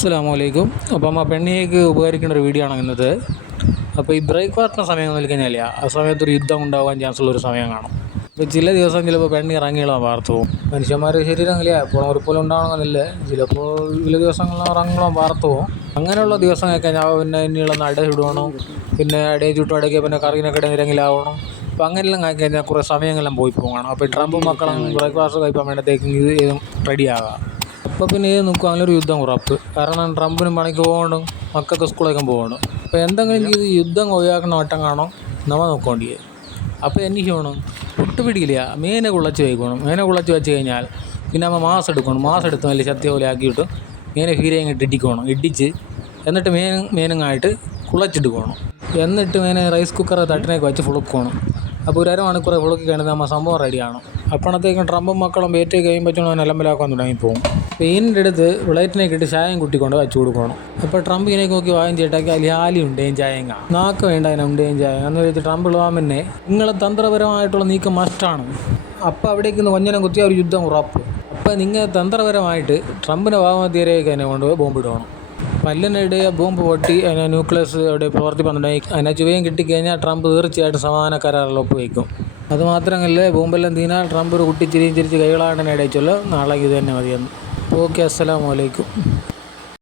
അസ്സലാമലൈക്കും. അപ്പം ആ പെണ്ണിയേക്ക് ഉപകരിക്കേണ്ട ഒരു വീഡിയോ ആണ് ഇന്നത്തെ. അപ്പോൾ ഈ ബ്രേക്ക്ഫാസ്റ്റിന് സമയം നൽകിക്കഴിഞ്ഞാൽ ആ സമയത്തൊരു യുദ്ധം ഉണ്ടാകാൻ ചാൻസുള്ളൊരു സമയം കാണും. ഇപ്പോൾ ചില ദിവസം ചിലപ്പോൾ പെണ്ണി ഇറങ്ങിയിടാൻ വാർത്തു പോകും. മനുഷ്യന്മാർ ശരീരമില്ല പോണവരെപ്പോലെ ഉണ്ടാകണമെന്നില്ല. ചിലപ്പോൾ ചില ദിവസങ്ങളിൽ ഇറങ്ങണം വാർത്തു പോകും. അങ്ങനെയുള്ള ദിവസമൊക്കെ കഴിഞ്ഞാൽ പിന്നെ ഇനിയുള്ള അടയിടണം, പിന്നെ അടയിൽ ചുട്ടും അടയ്ക്കുക, പിന്നെ കറീനൊക്കെ ഇടങ്ങിലാവണം. അപ്പോൾ അങ്ങനെയെല്ലാം ആക്കി കഴിഞ്ഞാൽ കുറേ സമയങ്ങളെല്ലാം പോയി പോകണം. അപ്പോൾ ഈ ട്രംപും മക്കളും ബ്രേക്ക്ഫാസ്റ്റ് കഴിക്കാൻ വേണ്ടത്തേക്ക് ഇത് റെഡിയാകാം. അപ്പോൾ പിന്നെ ഇത് നോക്കുക, അങ്ങനൊരു യുദ്ധം ഉറപ്പ്. കാരണം ട്രംപിനും പണിക്ക് പോകണം, മക്കൾക്ക് സ്കൂളിലേക്കും പോകണം. അപ്പോൾ എന്തെങ്കിലും ചെയ്ത് യുദ്ധം ഒഴിവാക്കുന്ന വട്ടം കാണും നമ്മൾ നോക്കേണ്ടിയേ. അപ്പോൾ എനിക്ക് വേണം ഒട്ടുപിടിക്കില്ല, മീനെ കുളച്ച് വയ്ക്കണം. മീനെ കുളച്ച് വെച്ച് കഴിഞ്ഞാൽ പിന്നെ നമ്മൾ മാസം എടുക്കണം. മാസം എടുത്ത് നല്ല ശക്തി പോലെ ആക്കിയിട്ട് മീനെ ഫീരയും ഇടിക്കണം. ഇടിച്ച് എന്നിട്ട് മീനങ്ങായിട്ട് കുളച്ചെടുക്കണം. എന്നിട്ട് മീനെ റൈസ് കുക്കർ തട്ടിനേക്ക് വെച്ച് ഫുളുക്കണം. അപ്പോൾ ഒരു അരമണിക്കൂർ ഫുളുക്കി കഴിഞ്ഞാൽ നമ്മൾ സംഭവം റെഡിയാണ്. അപ്പോഴത്തേക്കും ട്രംപും മക്കളും വെയിറ്റ് കഴിയുമ്പോഴത്തേക്കും നിലമ്പലാക്കാൻ തുടങ്ങിപ്പോകും. പെയിനിൻ്റെ അടുത്ത് വിളയറ്റിനേക്ക് ഇട്ട് ചായം കുട്ടിക്കൊണ്ട് വെച്ച് കൊടുക്കണം. അപ്പോൾ ട്രംപ് ഇതിനേക്ക് നോക്കി വായം ചേട്ടാക്കി അതിൽ ആലി ഉണ്ടേയും ചായങ്ങ നാക്ക് വേണ്ട അതിനെ ഉണ്ടേയും ചായ എന്ന് വെച്ച് ട്രംപ് ഇളവാൻ പിന്നെ നിങ്ങളെ തന്ത്രപരമായിട്ടുള്ള നീക്കം മസ്റ്റാണ്. അപ്പോൾ അവിടേക്ക് കൊഞ്ഞനം കുത്തിയ ഒരു യുദ്ധം ഉറപ്പ്. അപ്പോൾ നിങ്ങൾ തന്ത്രപരമായിട്ട് ട്രംപിൻ്റെ ഭാഗമധ്യരേക്ക് അതിനെ കൊണ്ടുപോയി ബോംബിടണം. പല്ലിനിടെ ബോംബ് പൊട്ടി അതിനെ ന്യൂക്ലിയസ് അവിടെ പ്രവർത്തിപ്പുന്നുണ്ടെങ്കിൽ അതിനെ ചുവയും കിട്ടിക്കഴിഞ്ഞാൽ ട്രംപ് തീർച്ചയായിട്ടും സമാധാന കരാറിൽ ഒപ്പുവയ്ക്കും. അതുമാത്രമല്ല, ബോംബെല്ലാം തീനാൽ ട്രംപ് ഒരു കുട്ടി ചിരിച്ച് കൈകളാണ്ടനെ ഇടയിച്ചല്ലോ നാളെ ഇത് തന്നെ മതിയെന്ന്. ഓക്കെ, അസ്സലാമു അലൈക്കും.